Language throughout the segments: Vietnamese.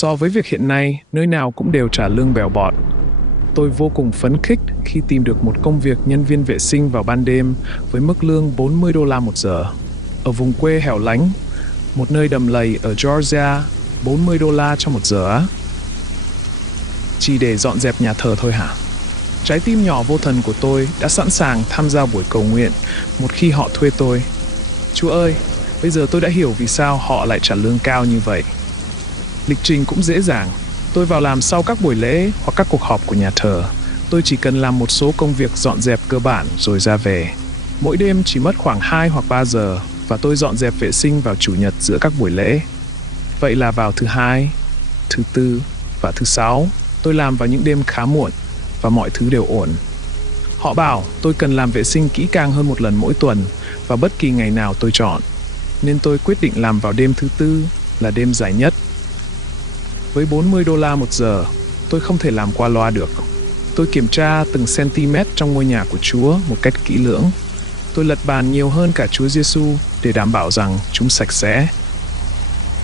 So với việc hiện nay, nơi nào cũng đều trả lương bèo bọt. Tôi vô cùng phấn khích khi tìm được một công việc nhân viên vệ sinh vào ban đêm với mức lương $40 một giờ. Ở vùng quê hẻo lánh, một nơi đầm lầy ở Georgia, $40 cho một giờ á. Chỉ để dọn dẹp nhà thờ thôi hả? Trái tim nhỏ vô thần của tôi đã sẵn sàng tham gia buổi cầu nguyện một khi họ thuê tôi. Chúa ơi, bây giờ tôi đã hiểu vì sao họ lại trả lương cao như vậy. Lịch trình cũng dễ dàng. Tôi vào làm sau các buổi lễ hoặc các cuộc họp của nhà thờ. Tôi chỉ cần làm một số công việc dọn dẹp cơ bản rồi ra về. Mỗi đêm chỉ mất khoảng 2 hoặc 3 giờ và tôi dọn dẹp vệ sinh vào chủ nhật giữa các buổi lễ. Vậy là vào thứ Hai, thứ Tư và thứ Sáu, tôi làm vào những đêm khá muộn và mọi thứ đều ổn. Họ bảo tôi cần làm vệ sinh kỹ càng hơn một lần mỗi tuần và bất kỳ ngày nào tôi chọn. Nên tôi quyết định làm vào đêm thứ Tư là đêm dài nhất. Với $40 một giờ, tôi không thể làm qua loa được. Tôi kiểm tra từng cm trong ngôi nhà của Chúa một cách kỹ lưỡng. Tôi lật bàn nhiều hơn cả Chúa Giêsu để đảm bảo rằng chúng sạch sẽ.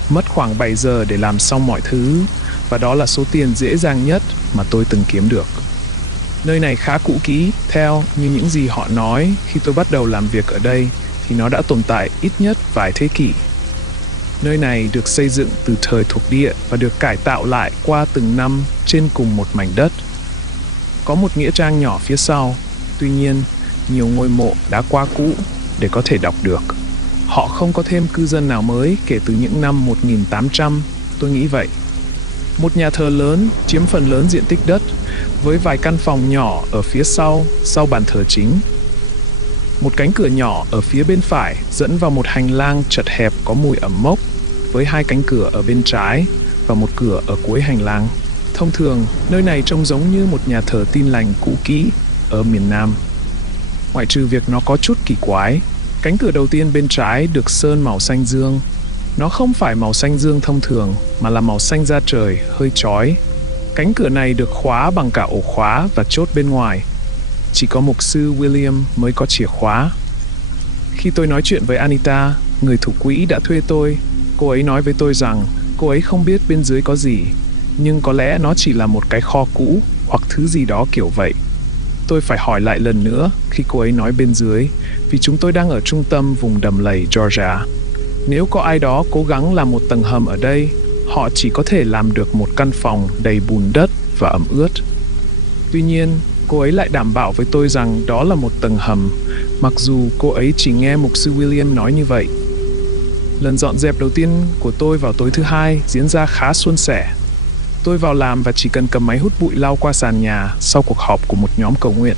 Mất khoảng 7 giờ để làm xong mọi thứ, và đó là số tiền dễ dàng nhất mà tôi từng kiếm được. Nơi này khá cũ kỹ, theo như những gì họ nói khi tôi bắt đầu làm việc ở đây, thì nó đã tồn tại ít nhất vài thế kỷ. Nơi này được xây dựng từ thời thuộc địa và được cải tạo lại qua từng năm trên cùng một mảnh đất. Có một nghĩa trang nhỏ phía sau, tuy nhiên, nhiều ngôi mộ đã quá cũ để có thể đọc được. Họ không có thêm cư dân nào mới kể từ những năm 1800, tôi nghĩ vậy. Một nhà thờ lớn chiếm phần lớn diện tích đất, với vài căn phòng nhỏ ở phía sau bàn thờ chính. Một cánh cửa nhỏ ở phía bên phải dẫn vào một hành lang chật hẹp có mùi ẩm mốc, với 2 cánh cửa ở bên trái và một cửa ở cuối hành lang. Thông thường, nơi này trông giống như một nhà thờ Tin Lành cũ kỹ ở miền Nam. Ngoại trừ việc nó có chút kỳ quái, cánh cửa đầu tiên bên trái được sơn màu xanh dương. Nó không phải màu xanh dương thông thường, mà là màu xanh da trời, hơi chói. Cánh cửa này được khóa bằng cả ổ khóa và chốt bên ngoài. Chỉ có mục sư William mới có chìa khóa. Khi tôi nói chuyện với Anita, người thủ quỹ đã thuê tôi, cô ấy nói với tôi rằng cô ấy không biết bên dưới có gì, nhưng có lẽ nó chỉ là một cái kho cũ hoặc thứ gì đó kiểu vậy. Tôi phải hỏi lại lần nữa khi cô ấy nói bên dưới, vì chúng tôi đang ở trung tâm vùng đầm lầy Georgia. Nếu có ai đó cố gắng làm một tầng hầm ở đây, họ chỉ có thể làm được một căn phòng đầy bùn đất và ẩm ướt. Tuy nhiên, cô ấy lại đảm bảo với tôi rằng đó là một tầng hầm, mặc dù cô ấy chỉ nghe mục sư William nói như vậy. Lần dọn dẹp đầu tiên của tôi vào tối thứ Hai diễn ra khá suôn sẻ. Tôi vào làm và chỉ cần cầm máy hút bụi lau qua sàn nhà sau cuộc họp của một nhóm cầu nguyện.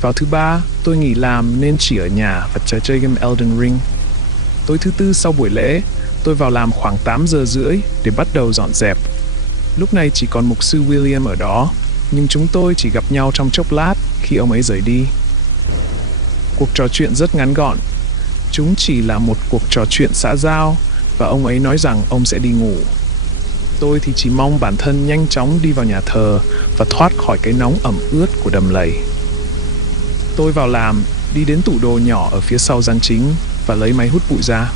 Vào thứ Ba, tôi nghỉ làm nên chỉ ở nhà và chơi game Elden Ring. Tối thứ Tư sau buổi lễ, tôi vào làm khoảng 8 giờ rưỡi để bắt đầu dọn dẹp. Lúc này chỉ còn mục sư William ở đó, nhưng chúng tôi chỉ gặp nhau trong chốc lát khi ông ấy rời đi. Cuộc trò chuyện rất ngắn gọn. Chúng chỉ là một cuộc trò chuyện xã giao và ông ấy nói rằng ông sẽ đi ngủ. Tôi thì chỉ mong bản thân nhanh chóng đi vào nhà thờ và thoát khỏi cái nóng ẩm ướt của đầm lầy. Tôi vào làm, đi đến tủ đồ nhỏ ở phía sau gian chính và lấy máy hút bụi ra.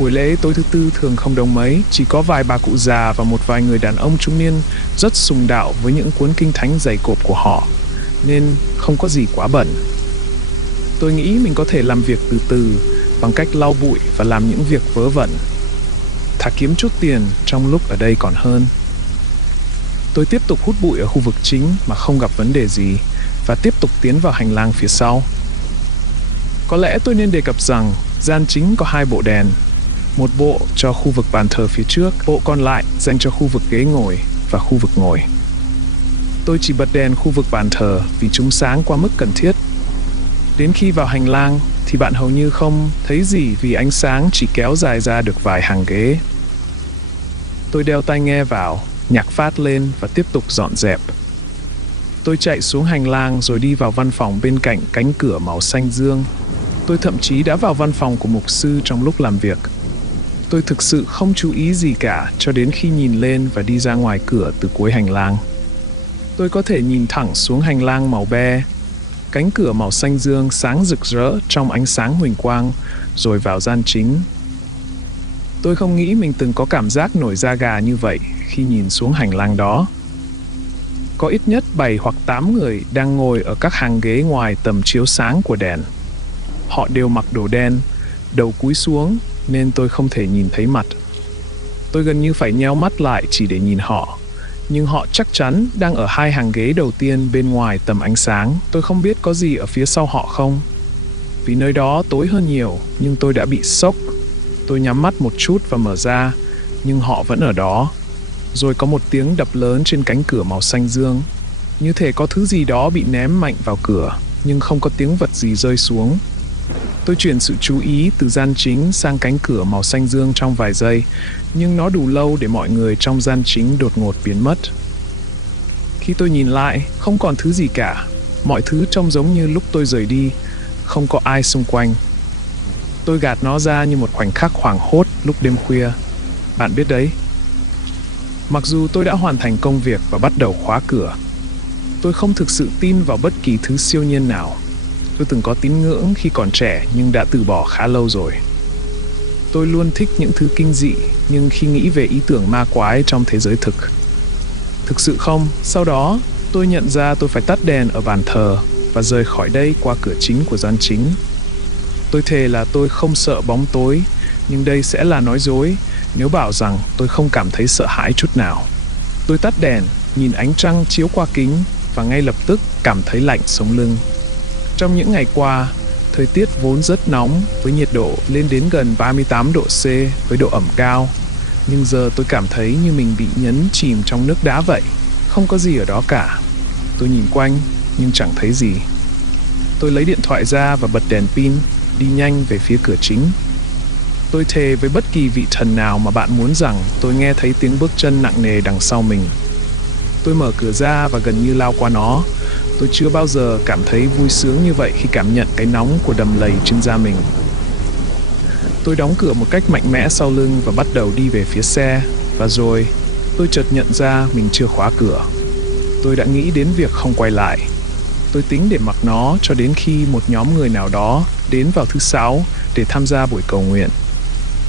Buổi lễ tối thứ Tư thường không đông mấy, chỉ có vài bà cụ già và một vài người đàn ông trung niên rất sùng đạo với những cuốn kinh thánh dày cộp của họ, nên không có gì quá bẩn. Tôi nghĩ mình có thể làm việc từ từ bằng cách lau bụi và làm những việc vớ vẩn. Thà kiếm chút tiền trong lúc ở đây còn hơn. Tôi tiếp tục hút bụi ở khu vực chính mà không gặp vấn đề gì và tiếp tục tiến vào hành lang phía sau. Có lẽ tôi nên đề cập rằng gian chính có 2 bộ đèn, một bộ cho khu vực bàn thờ phía trước, bộ còn lại dành cho khu vực ghế ngồi và khu vực ngồi. Tôi chỉ bật đèn khu vực bàn thờ vì chúng sáng qua mức cần thiết. Đến khi vào hành lang thì bạn hầu như không thấy gì vì ánh sáng chỉ kéo dài ra được vài hàng ghế. Tôi đeo tai nghe vào, nhạc phát lên và tiếp tục dọn dẹp. Tôi chạy xuống hành lang rồi đi vào văn phòng bên cạnh cánh cửa màu xanh dương. Tôi thậm chí đã vào văn phòng của mục sư trong lúc làm việc. Tôi thực sự không chú ý gì cả cho đến khi nhìn lên và đi ra ngoài cửa từ cuối hành lang. Tôi có thể nhìn thẳng xuống hành lang màu be. Cánh cửa màu xanh dương sáng rực rỡ trong ánh sáng huỳnh quang, rồi vào gian chính. Tôi không nghĩ mình từng có cảm giác nổi da gà như vậy khi nhìn xuống hành lang đó. Có ít nhất 7 hoặc 8 người đang ngồi ở các hàng ghế ngoài tầm chiếu sáng của đèn. Họ đều mặc đồ đen, đầu cúi xuống nên tôi không thể nhìn thấy mặt. Tôi gần như phải nheo mắt lại chỉ để nhìn họ, nhưng họ chắc chắn đang ở 2 hàng ghế đầu tiên bên ngoài tầm ánh sáng. Tôi không biết có gì ở phía sau họ không, vì nơi đó tối hơn nhiều, nhưng tôi đã bị sốc. Tôi nhắm mắt một chút và mở ra, nhưng họ vẫn ở đó. Rồi có một tiếng đập lớn trên cánh cửa màu xanh dương, như thể có thứ gì đó bị ném mạnh vào cửa, nhưng không có tiếng vật gì rơi xuống. Tôi chuyển sự chú ý từ gian chính sang cánh cửa màu xanh dương trong vài giây, nhưng nó đủ lâu để mọi người trong gian chính đột ngột biến mất. Khi tôi nhìn lại, không còn thứ gì cả. Mọi thứ trông giống như lúc tôi rời đi, không có ai xung quanh. Tôi gạt nó ra như một khoảnh khắc hoảng hốt lúc đêm khuya. Bạn biết đấy. Mặc dù tôi đã hoàn thành công việc và bắt đầu khóa cửa, tôi không thực sự tin vào bất kỳ thứ siêu nhiên nào. Tôi từng có tín ngưỡng khi còn trẻ nhưng đã từ bỏ khá lâu rồi. Tôi luôn thích những thứ kinh dị, nhưng khi nghĩ về ý tưởng ma quái trong thế giới thực sự không. Sau đó, tôi nhận ra tôi phải tắt đèn ở bàn thờ và rời khỏi đây qua cửa chính của gian chính. Tôi thề là tôi không sợ bóng tối, nhưng đây sẽ là nói dối nếu bảo rằng tôi không cảm thấy sợ hãi chút nào. Tôi tắt đèn, nhìn ánh trăng chiếu qua kính và ngay lập tức cảm thấy lạnh sống lưng. Trong những ngày qua, thời tiết vốn rất nóng với nhiệt độ lên đến gần 38 độ C với độ ẩm cao. Nhưng giờ tôi cảm thấy như mình bị nhấn chìm trong nước đá vậy. Không có gì ở đó cả. Tôi nhìn quanh nhưng chẳng thấy gì. Tôi lấy điện thoại ra và bật đèn pin, đi nhanh về phía cửa chính. Tôi thề với bất kỳ vị thần nào mà bạn muốn rằng tôi nghe thấy tiếng bước chân nặng nề đằng sau mình. Tôi mở cửa ra và gần như lao qua nó. Tôi chưa bao giờ cảm thấy vui sướng như vậy khi cảm nhận cái nóng của đầm lầy trên da mình. Tôi đóng cửa một cách mạnh mẽ sau lưng và bắt đầu đi về phía xe. Và rồi, tôi chợt nhận ra mình chưa khóa cửa. Tôi đã nghĩ đến việc không quay lại. Tôi tính để mặc nó cho đến khi một nhóm người nào đó đến vào thứ Sáu để tham gia buổi cầu nguyện.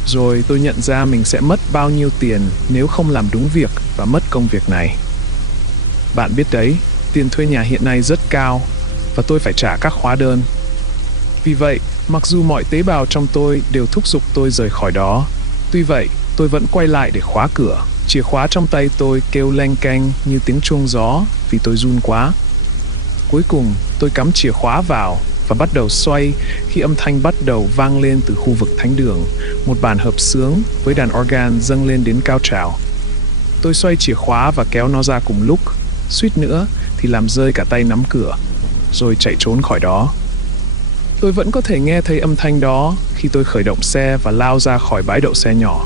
Rồi tôi nhận ra mình sẽ mất bao nhiêu tiền nếu không làm đúng việc và mất công việc này. Bạn biết đấy, tiền thuê nhà hiện nay rất cao và tôi phải trả các hóa đơn. Vì vậy, mặc dù mọi tế bào trong tôi đều thúc giục tôi rời khỏi đó, tuy vậy, tôi vẫn quay lại để khóa cửa. Chìa khóa trong tay tôi kêu leng keng như tiếng chuông gió vì tôi run quá. Cuối cùng, tôi cắm chìa khóa vào và bắt đầu xoay khi âm thanh bắt đầu vang lên từ khu vực thánh đường, một bản hợp xướng với đàn organ dâng lên đến cao trào. Tôi xoay chìa khóa và kéo nó ra cùng lúc, suýt nữa thì làm rơi cả tay nắm cửa, rồi chạy trốn khỏi đó. Tôi vẫn có thể nghe thấy âm thanh đó khi tôi khởi động xe và lao ra khỏi bãi đậu xe nhỏ.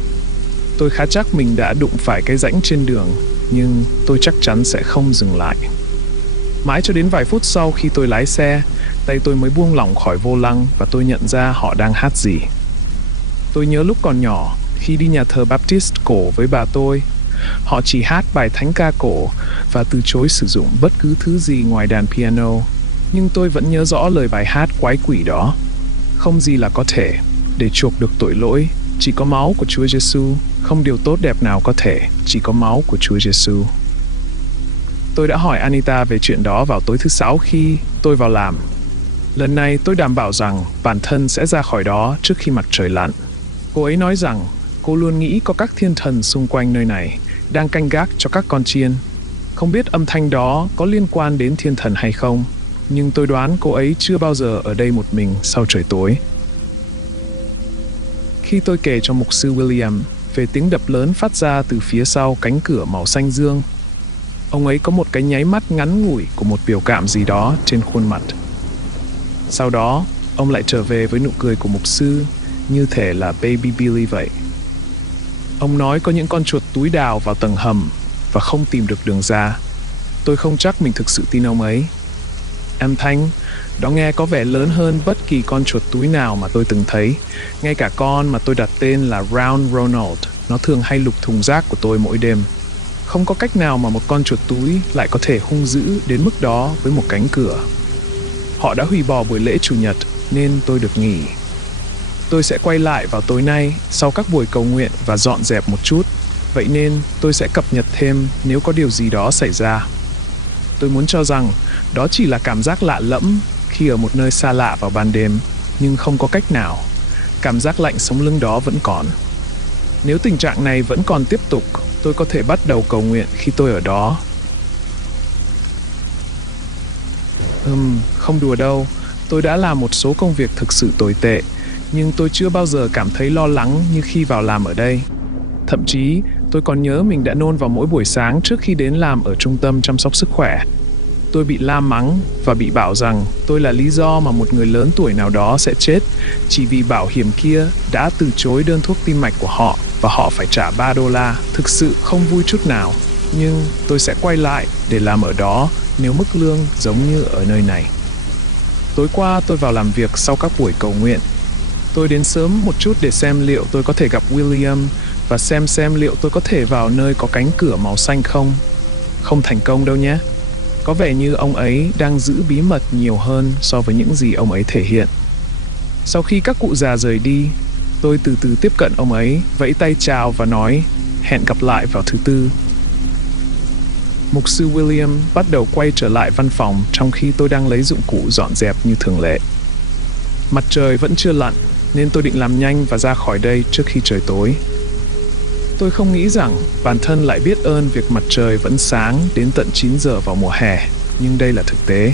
Tôi khá chắc mình đã đụng phải cái rãnh trên đường, nhưng tôi chắc chắn sẽ không dừng lại. Mãi cho đến vài phút sau khi tôi lái xe, tay tôi mới buông lỏng khỏi vô lăng và tôi nhận ra họ đang hát gì. Tôi nhớ lúc còn nhỏ, khi đi nhà thờ Baptist cổ với bà tôi, họ chỉ hát bài thánh ca cổ và từ chối sử dụng bất cứ thứ gì ngoài đàn piano. Nhưng tôi vẫn nhớ rõ lời bài hát quái quỷ đó. Không gì là có thể để chuộc được tội lỗi, chỉ có máu của Chúa Giêsu. Không điều tốt đẹp nào có thể, chỉ có máu của Chúa Giêsu. Tôi đã hỏi Anita về chuyện đó vào tối thứ Sáu khi tôi vào làm. Lần này tôi đảm bảo rằng bản thân sẽ ra khỏi đó trước khi mặt trời lặn. Cô ấy nói rằng cô luôn nghĩ có các thiên thần xung quanh nơi này đang canh gác cho các con chiên. Không biết âm thanh đó có liên quan đến thiên thần hay không, nhưng tôi đoán cô ấy chưa bao giờ ở đây một mình sau trời tối. Khi tôi kể cho mục sư William về tiếng đập lớn phát ra từ phía sau cánh cửa màu xanh dương, ông ấy có một cái nháy mắt ngắn ngủi của một biểu cảm gì đó trên khuôn mặt. Sau đó, ông lại trở về với nụ cười của mục sư, như thể là Baby Billy vậy. Ông nói có những con chuột túi đào vào tầng hầm và không tìm được đường ra. Tôi không chắc mình thực sự tin ông ấy. Âm thanh đó nghe có vẻ lớn hơn bất kỳ con chuột túi nào mà tôi từng thấy, ngay cả con mà tôi đặt tên là Round Ronald. Nó thường hay lục thùng rác của tôi mỗi đêm. Không có cách nào mà một con chuột túi lại có thể hung dữ đến mức đó với một cánh cửa. Họ đã hủy bỏ buổi lễ Chủ nhật nên tôi được nghỉ. Tôi sẽ quay lại vào tối nay sau các buổi cầu nguyện và dọn dẹp một chút. Vậy nên tôi sẽ cập nhật thêm nếu có điều gì đó xảy ra. Tôi muốn cho rằng đó chỉ là cảm giác lạ lẫm khi ở một nơi xa lạ vào ban đêm, nhưng không có cách nào. Cảm giác lạnh sống lưng đó vẫn còn. Nếu tình trạng này vẫn còn tiếp tục, tôi có thể bắt đầu cầu nguyện khi tôi ở đó. Không đùa đâu. Tôi đã làm một số công việc thực sự tồi tệ, nhưng tôi chưa bao giờ cảm thấy lo lắng như khi vào làm ở đây. Thậm chí, tôi còn nhớ mình đã nôn vào mỗi buổi sáng trước khi đến làm ở trung tâm chăm sóc sức khỏe. Tôi bị la mắng và bị bảo rằng tôi là lý do mà một người lớn tuổi nào đó sẽ chết chỉ vì bảo hiểm kia đã từ chối đơn thuốc tim mạch của họ và họ phải trả $3. Thực sự không vui chút nào, nhưng tôi sẽ quay lại để làm ở đó nếu mức lương giống như ở nơi này. Tối qua tôi vào làm việc sau các buổi cầu nguyện. Tôi đến sớm một chút để xem liệu tôi có thể gặp William và xem liệu tôi có thể vào nơi có cánh cửa màu xanh không. Không thành công đâu nhé. Có vẻ như ông ấy đang giữ bí mật nhiều hơn so với những gì ông ấy thể hiện. Sau khi các cụ già rời đi, tôi từ từ tiếp cận ông ấy, vẫy tay chào và nói hẹn gặp lại vào thứ Tư. Mục sư William bắt đầu quay trở lại văn phòng trong khi tôi đang lấy dụng cụ dọn dẹp như thường lệ. Mặt trời vẫn chưa lặn nên tôi định làm nhanh và ra khỏi đây trước khi trời tối. Tôi không nghĩ rằng bản thân lại biết ơn việc mặt trời vẫn sáng đến tận 9 giờ vào mùa hè, nhưng đây là thực tế.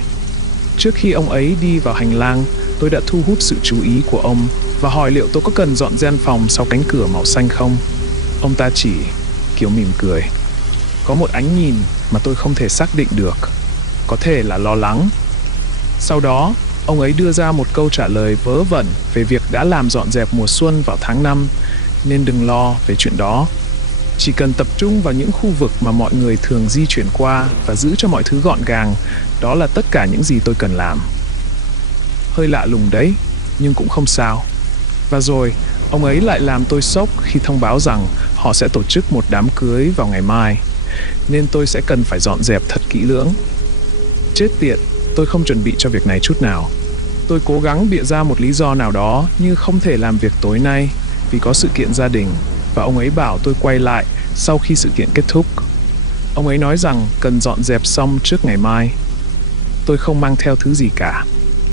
Trước khi ông ấy đi vào hành lang, tôi đã thu hút sự chú ý của ông và hỏi liệu tôi có cần dọn gian phòng sau cánh cửa màu xanh không. Ông ta chỉ kiểu mỉm cười. Có một ánh nhìn mà tôi không thể xác định được. Có thể là lo lắng. Sau đó, ông ấy đưa ra một câu trả lời vớ vẩn về việc đã làm dọn dẹp mùa xuân vào tháng 5, nên đừng lo về chuyện đó. Chỉ cần tập trung vào những khu vực mà mọi người thường di chuyển qua và giữ cho mọi thứ gọn gàng, đó là tất cả những gì tôi cần làm. Hơi lạ lùng đấy, nhưng cũng không sao. Và rồi, ông ấy lại làm tôi sốc khi thông báo rằng họ sẽ tổ chức một đám cưới vào ngày mai, nên tôi sẽ cần phải dọn dẹp thật kỹ lưỡng. Chết tiệt, tôi không chuẩn bị cho việc này chút nào. Tôi cố gắng bịa ra một lý do nào đó như không thể làm việc tối nay vì có sự kiện gia đình, và ông ấy bảo tôi quay lại sau khi sự kiện kết thúc. Ông ấy nói rằng cần dọn dẹp xong trước ngày mai. Tôi không mang theo thứ gì cả.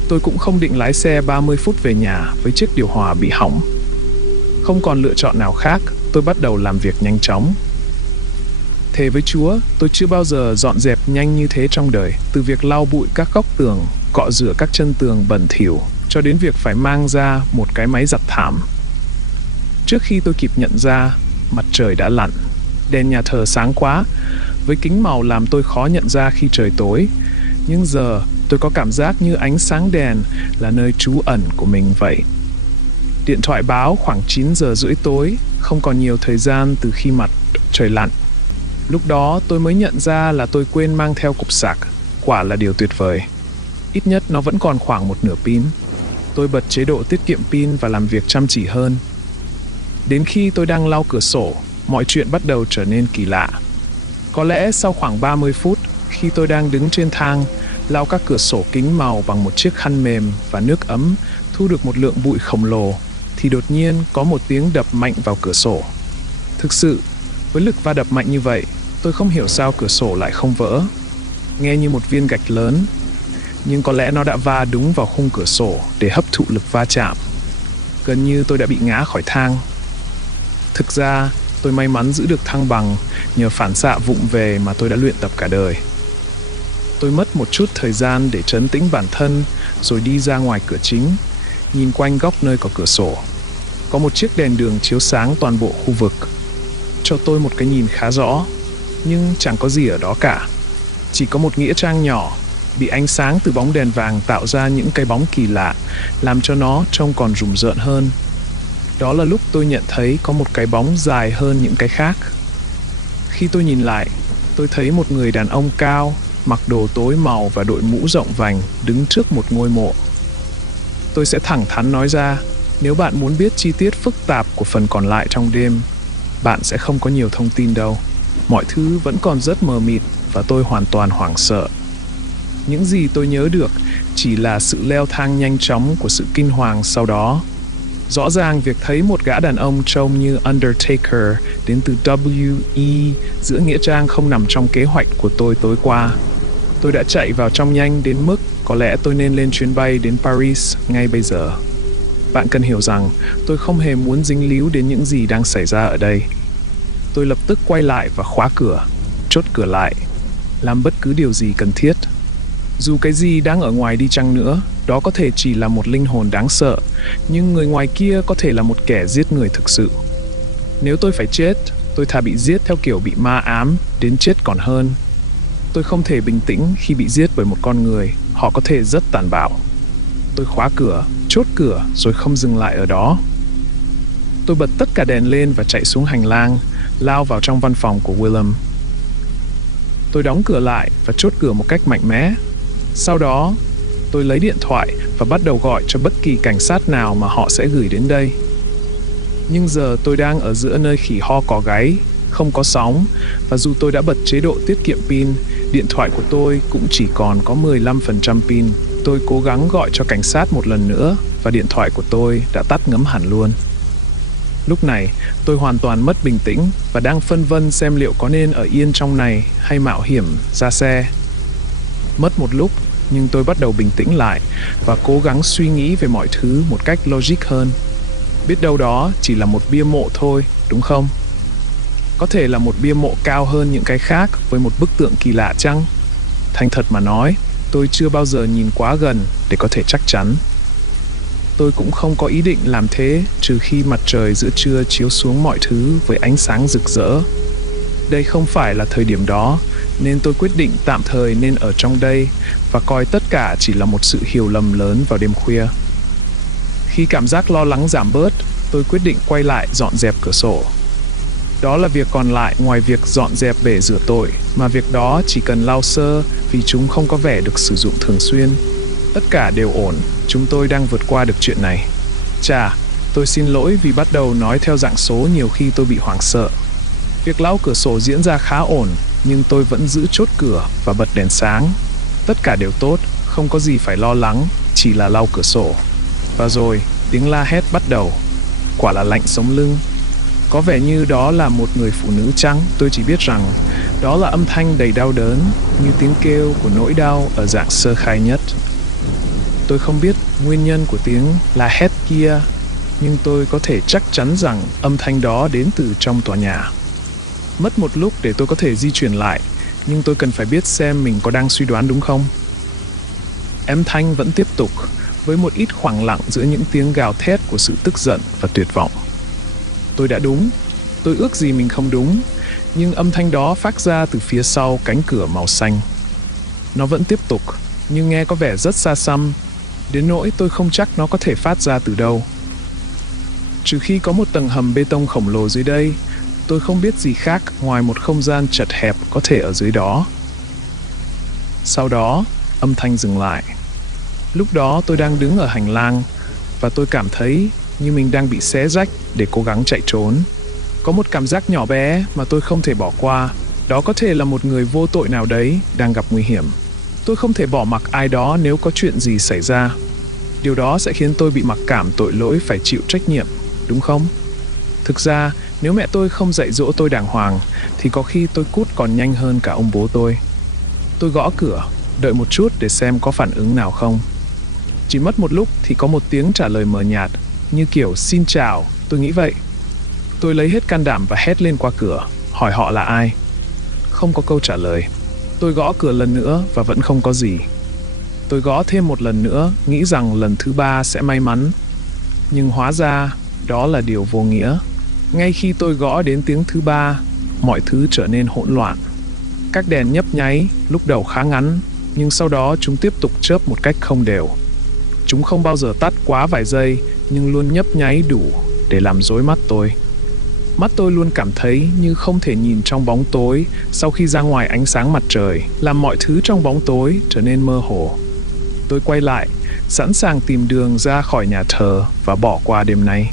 Tôi cũng không định lái xe 30 phút về nhà với chiếc điều hòa bị hỏng. Không còn lựa chọn nào khác, tôi bắt đầu làm việc nhanh chóng. Thề với Chúa, tôi chưa bao giờ dọn dẹp nhanh như thế trong đời, từ việc lau bụi các góc tường, cọ rửa các chân tường bẩn thỉu, cho đến việc phải mang ra một cái máy giặt thảm. Trước khi tôi kịp nhận ra, mặt trời đã lặn. Đèn nhà thờ sáng quá, với kính màu làm tôi khó nhận ra khi trời tối. Nhưng giờ, tôi có cảm giác như ánh sáng đèn là nơi trú ẩn của mình vậy. Điện thoại báo khoảng 9 giờ rưỡi tối, không còn nhiều thời gian từ khi mặt trời lặn. Lúc đó tôi mới nhận ra là tôi quên mang theo cục sạc. Quả là điều tuyệt vời. Ít nhất nó vẫn còn khoảng một nửa pin. Tôi bật chế độ tiết kiệm pin và làm việc chăm chỉ hơn. Đến khi tôi đang lau cửa sổ, mọi chuyện bắt đầu trở nên kỳ lạ. Có lẽ sau khoảng 30 phút, khi tôi đang đứng trên thang, lau các cửa sổ kính màu bằng một chiếc khăn mềm và nước ấm, thu được một lượng bụi khổng lồ, thì đột nhiên có một tiếng đập mạnh vào cửa sổ. Thực sự, với lực va đập mạnh như vậy, tôi không hiểu sao cửa sổ lại không vỡ. Nghe như một viên gạch lớn, nhưng có lẽ nó đã va đúng vào khung cửa sổ để hấp thụ lực va chạm. Gần như tôi đã bị ngã khỏi thang. Thực ra, tôi may mắn giữ được thăng bằng nhờ phản xạ vụng về mà tôi đã luyện tập cả đời. Tôi mất một chút thời gian để trấn tĩnh bản thân, rồi đi ra ngoài cửa chính, nhìn quanh góc nơi có cửa sổ. Có một chiếc đèn đường chiếu sáng toàn bộ khu vực, cho tôi một cái nhìn khá rõ, nhưng chẳng có gì ở đó cả. Chỉ có một nghĩa trang nhỏ, bị ánh sáng từ bóng đèn vàng tạo ra những cái bóng kỳ lạ, làm cho nó trông còn rùng rợn hơn. Đó là lúc tôi nhận thấy có một cái bóng dài hơn những cái khác. Khi tôi nhìn lại, tôi thấy một người đàn ông cao, mặc đồ tối màu và đội mũ rộng vành, đứng trước một ngôi mộ. Tôi sẽ thẳng thắn nói ra, nếu bạn muốn biết chi tiết phức tạp của phần còn lại trong đêm, bạn sẽ không có nhiều thông tin đâu. Mọi thứ vẫn còn rất mờ mịt và tôi hoàn toàn hoảng sợ. Những gì tôi nhớ được chỉ là sự leo thang nhanh chóng của sự kinh hoàng sau đó. Rõ ràng việc thấy một gã đàn ông trông như Undertaker đến từ W.E. giữa Nghĩa Trang không nằm trong kế hoạch của tôi tối qua. Tôi đã chạy vào trong nhanh đến mức có lẽ tôi nên lên chuyến bay đến Paris ngay bây giờ. Bạn cần hiểu rằng tôi không hề muốn dính líu đến những gì đang xảy ra ở đây. Tôi lập tức quay lại và khóa cửa, chốt cửa lại, làm bất cứ điều gì cần thiết. Dù cái gì đang ở ngoài đi chăng nữa, đó có thể chỉ là một linh hồn đáng sợ, nhưng người ngoài kia có thể là một kẻ giết người thực sự. Nếu tôi phải chết, tôi thà bị giết theo kiểu bị ma ám đến chết còn hơn. Tôi không thể bình tĩnh khi bị giết bởi một con người, họ có thể rất tàn bạo. Tôi khóa cửa, chốt cửa rồi không dừng lại ở đó. Tôi bật tất cả đèn lên và chạy xuống hành lang, lao vào trong văn phòng của Willem. Tôi đóng cửa lại và chốt cửa một cách mạnh mẽ. Sau đó, tôi lấy điện thoại và bắt đầu gọi cho bất kỳ cảnh sát nào mà họ sẽ gửi đến đây. Nhưng giờ tôi đang ở giữa nơi khỉ ho có gáy, không có sóng, và dù tôi đã bật chế độ tiết kiệm pin, điện thoại của tôi cũng chỉ còn có 15% pin. Tôi cố gắng gọi cho cảnh sát một lần nữa và điện thoại của tôi đã tắt ngấm hẳn luôn. Lúc này, tôi hoàn toàn mất bình tĩnh và đang phân vân xem liệu có nên ở yên trong này hay mạo hiểm ra xe. Mất một lúc, nhưng tôi bắt đầu bình tĩnh lại và cố gắng suy nghĩ về mọi thứ một cách logic hơn. Biết đâu đó chỉ là một bia mộ thôi, đúng không? Có thể là một bia mộ cao hơn những cái khác với một bức tượng kỳ lạ chăng? Thành thật mà nói, tôi chưa bao giờ nhìn quá gần để có thể chắc chắn. Tôi cũng không có ý định làm thế trừ khi mặt trời giữa trưa chiếu xuống mọi thứ với ánh sáng rực rỡ. Đây không phải là thời điểm đó, nên tôi quyết định tạm thời nên ở trong đây và coi tất cả chỉ là một sự hiểu lầm lớn vào đêm khuya. Khi cảm giác lo lắng giảm bớt, tôi quyết định quay lại dọn dẹp cửa sổ. Đó là việc còn lại ngoài việc dọn dẹp bể rửa tội, mà việc đó chỉ cần lau sơ vì chúng không có vẻ được sử dụng thường xuyên. Tất cả đều ổn, chúng tôi đang vượt qua được chuyện này. Chà, tôi xin lỗi vì bắt đầu nói theo dạng số nhiều khi tôi bị hoảng sợ. Việc lau cửa sổ diễn ra khá ổn, nhưng tôi vẫn giữ chốt cửa và bật đèn sáng. Tất cả đều tốt, không có gì phải lo lắng, chỉ là lau cửa sổ. Và rồi, tiếng la hét bắt đầu. Quả là lạnh sống lưng. Có vẻ như đó là một người phụ nữ chăng? Tôi chỉ biết rằng đó là âm thanh đầy đau đớn, như tiếng kêu của nỗi đau ở dạng sơ khai nhất. Tôi không biết nguyên nhân của tiếng la hét kia, nhưng tôi có thể chắc chắn rằng âm thanh đó đến từ trong tòa nhà. Mất một lúc để tôi có thể di chuyển lại, nhưng tôi cần phải biết xem mình có đang suy đoán đúng không. Âm thanh vẫn tiếp tục, với một ít khoảng lặng giữa những tiếng gào thét của sự tức giận và tuyệt vọng. Tôi đã đúng, tôi ước gì mình không đúng, nhưng âm thanh đó phát ra từ phía sau cánh cửa màu xanh. Nó vẫn tiếp tục, nhưng nghe có vẻ rất xa xăm, đến nỗi tôi không chắc nó có thể phát ra từ đâu. Trừ khi có một tầng hầm bê tông khổng lồ dưới đây, tôi không biết gì khác ngoài một không gian chật hẹp có thể ở dưới đó. Sau đó, âm thanh dừng lại. Lúc đó tôi đang đứng ở hành lang, và tôi cảm thấy như mình đang bị xé rách để cố gắng chạy trốn. Có một cảm giác nhỏ bé mà tôi không thể bỏ qua. Đó có thể là một người vô tội nào đấy đang gặp nguy hiểm. Tôi không thể bỏ mặc ai đó nếu có chuyện gì xảy ra. Điều đó sẽ khiến tôi bị mặc cảm tội lỗi phải chịu trách nhiệm, đúng không? Thực ra, nếu mẹ tôi không dạy dỗ tôi đàng hoàng, thì có khi tôi cút còn nhanh hơn cả ông bố tôi. Tôi gõ cửa, đợi một chút để xem có phản ứng nào không. Chỉ mất một lúc thì có một tiếng trả lời mờ nhạt, như kiểu xin chào, tôi nghĩ vậy. Tôi lấy hết can đảm và hét lên qua cửa, hỏi họ là ai. Không có câu trả lời. Tôi gõ cửa lần nữa và vẫn không có gì. Tôi gõ thêm một lần nữa, nghĩ rằng lần thứ 3 sẽ may mắn. Nhưng hóa ra, đó là điều vô nghĩa. Ngay khi tôi gõ đến tiếng thứ 3, mọi thứ trở nên hỗn loạn. Các đèn nhấp nháy, lúc đầu khá ngắn, nhưng sau đó chúng tiếp tục chớp một cách không đều. Chúng không bao giờ tắt quá vài giây, nhưng luôn nhấp nháy đủ để làm rối mắt tôi. Mắt tôi luôn cảm thấy như không thể nhìn trong bóng tối sau khi ra ngoài ánh sáng mặt trời, làm mọi thứ trong bóng tối trở nên mơ hồ. Tôi quay lại, sẵn sàng tìm đường ra khỏi nhà thờ và bỏ qua đêm nay.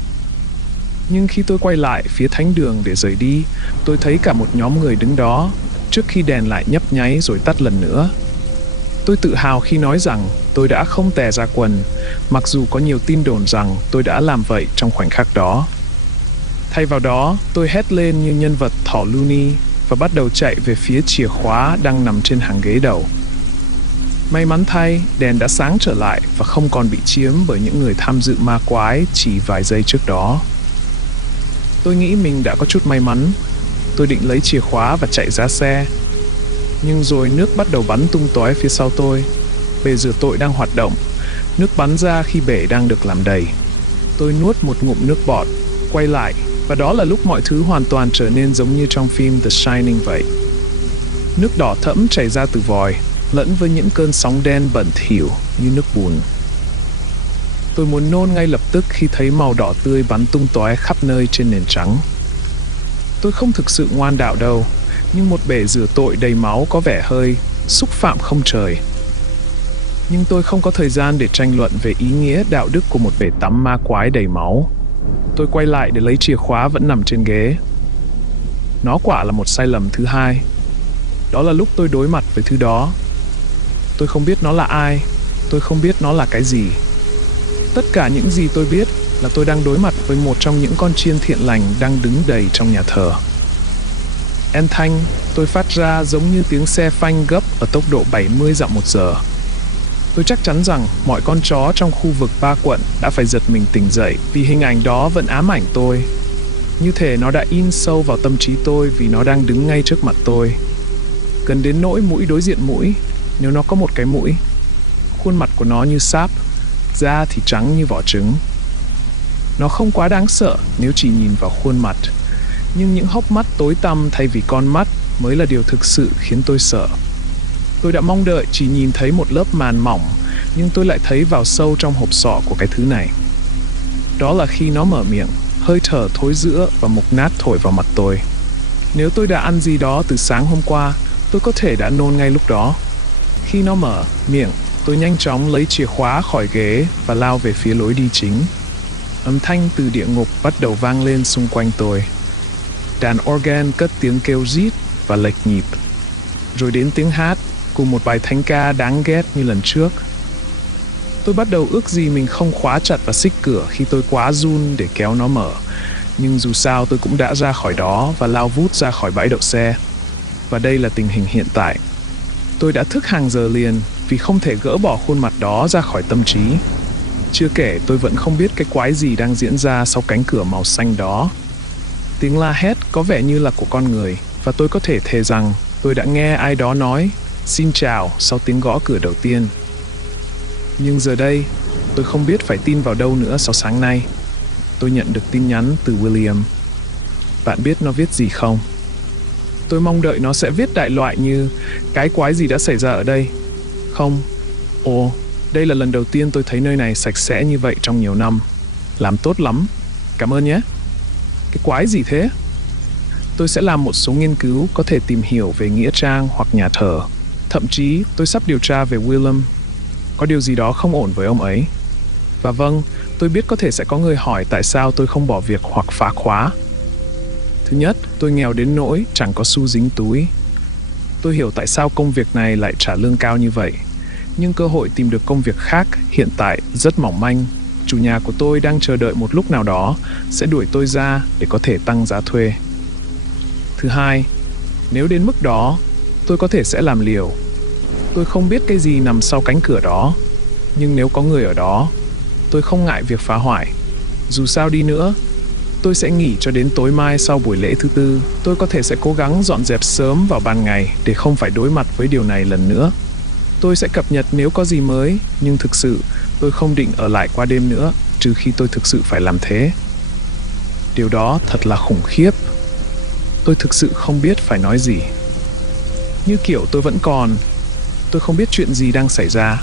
Nhưng khi tôi quay lại phía thánh đường để rời đi, tôi thấy cả một nhóm người đứng đó, trước khi đèn lại nhấp nháy rồi tắt lần nữa. Tôi tự hào khi nói rằng tôi đã không tè ra quần, mặc dù có nhiều tin đồn rằng tôi đã làm vậy trong khoảnh khắc đó. Thay vào đó, tôi hét lên như nhân vật thỏ Looney và bắt đầu chạy về phía chìa khóa đang nằm trên hàng ghế đầu. May mắn thay, đèn đã sáng trở lại và không còn bị chiếm bởi những người tham dự ma quái chỉ vài giây trước đó. Tôi nghĩ mình đã có chút may mắn. Tôi định lấy chìa khóa và chạy ra xe. Nhưng rồi nước bắt đầu bắn tung tóe phía sau tôi. Bể rửa tội đang hoạt động. Nước bắn ra khi bể đang được làm đầy. Tôi nuốt một ngụm nước bọt, quay lại, và đó là lúc mọi thứ hoàn toàn trở nên giống như trong phim The Shining vậy. Nước đỏ thẫm chảy ra từ vòi, lẫn với những cơn sóng đen bẩn thỉu như nước bùn. Tôi muốn nôn ngay lập tức khi thấy màu đỏ tươi bắn tung tóe khắp nơi trên nền trắng. Tôi không thực sự ngoan đạo đâu, nhưng một bể rửa tội đầy máu có vẻ hơi xúc phạm không trời. Nhưng tôi không có thời gian để tranh luận về ý nghĩa đạo đức của một bể tắm ma quái đầy máu. Tôi quay lại để lấy chìa khóa vẫn nằm trên ghế. Nó quả là một sai lầm thứ hai. Đó là lúc tôi đối mặt với thứ đó. Tôi không biết nó là ai, tôi không biết nó là cái gì. Tất cả những gì tôi biết là tôi đang đối mặt với một trong những con chiên thiện lành đang đứng đầy trong nhà thờ. Âm thanh tôi phát ra giống như tiếng xe phanh gấp ở tốc độ 70 dặm một giờ. Tôi chắc chắn rằng mọi con chó trong khu vực Ba Quận đã phải giật mình tỉnh dậy vì hình ảnh đó vẫn ám ảnh tôi. Như thể nó đã in sâu vào tâm trí tôi vì nó đang đứng ngay trước mặt tôi. Gần đến nỗi mũi đối diện mũi, nếu nó có một cái mũi. Khuôn mặt của nó như sáp, da thì trắng như vỏ trứng. Nó không quá đáng sợ nếu chỉ nhìn vào khuôn mặt, nhưng những hốc mắt tối tăm thay vì con mắt mới là điều thực sự khiến tôi sợ. Tôi đã mong đợi chỉ nhìn thấy một lớp màn mỏng, nhưng tôi lại thấy vào sâu trong hộp sọ của cái thứ này. Đó là khi nó mở miệng, hơi thở thối rữa và mục nát thổi vào mặt tôi. Nếu tôi đã ăn gì đó từ sáng hôm qua, tôi có thể đã nôn ngay lúc đó. Khi nó mở miệng, tôi nhanh chóng lấy chìa khóa khỏi ghế và lao về phía lối đi chính. Âm thanh từ địa ngục bắt đầu vang lên xung quanh tôi. Đàn organ cất tiếng kêu rít và lệch nhịp. Rồi đến tiếng hát cùng một bài thánh ca đáng ghét như lần trước. Tôi bắt đầu ước gì mình không khóa chặt và xích cửa khi tôi quá run để kéo nó mở. Nhưng dù sao tôi cũng đã ra khỏi đó và lao vút ra khỏi bãi đậu xe. Và đây là tình hình hiện tại. Tôi đã thức hàng giờ liền vì không thể gỡ bỏ khuôn mặt đó ra khỏi tâm trí. Chưa kể tôi vẫn không biết cái quái gì đang diễn ra sau cánh cửa màu xanh đó. Tiếng la hét có vẻ như là của con người, và tôi có thể thề rằng tôi đã nghe ai đó nói xin chào sau tiếng gõ cửa đầu tiên. Nhưng giờ đây, tôi không biết phải tin vào đâu nữa sau sáng nay. Tôi nhận được tin nhắn từ William. Bạn biết nó viết gì không? Tôi mong đợi nó sẽ viết đại loại như cái quái gì đã xảy ra ở đây. Không. Ồ, đây là lần đầu tiên tôi thấy nơi này sạch sẽ như vậy trong nhiều năm. Làm tốt lắm. Cảm ơn nhé. Cái quái gì thế? Tôi sẽ làm một số nghiên cứu có thể tìm hiểu về nghĩa trang hoặc nhà thờ. Thậm chí tôi sắp điều tra về William. Có điều gì đó không ổn với ông ấy. Và vâng, tôi biết có thể sẽ có người hỏi tại sao tôi không bỏ việc hoặc phá khóa. Thứ nhất, tôi nghèo đến nỗi chẳng có xu dính túi. Tôi hiểu tại sao công việc này lại trả lương cao như vậy. Nhưng cơ hội tìm được công việc khác hiện tại rất mỏng manh. Chủ nhà của tôi đang chờ đợi một lúc nào đó sẽ đuổi tôi ra để có thể tăng giá thuê. Thứ hai, nếu đến mức đó, tôi có thể sẽ làm liều. Tôi không biết cái gì nằm sau cánh cửa đó, nhưng nếu có người ở đó, tôi không ngại việc phá hoại. Dù sao đi nữa, tôi sẽ nghỉ cho đến tối mai sau buổi lễ thứ tư. Tôi có thể sẽ cố gắng dọn dẹp sớm vào ban ngày để không phải đối mặt với điều này lần nữa. Tôi sẽ cập nhật nếu có gì mới, nhưng thực sự tôi không định ở lại qua đêm nữa, trừ khi tôi thực sự phải làm thế. Điều đó thật là khủng khiếp. Tôi thực sự không biết phải nói gì. Như kiểu tôi vẫn còn, tôi không biết chuyện gì đang xảy ra.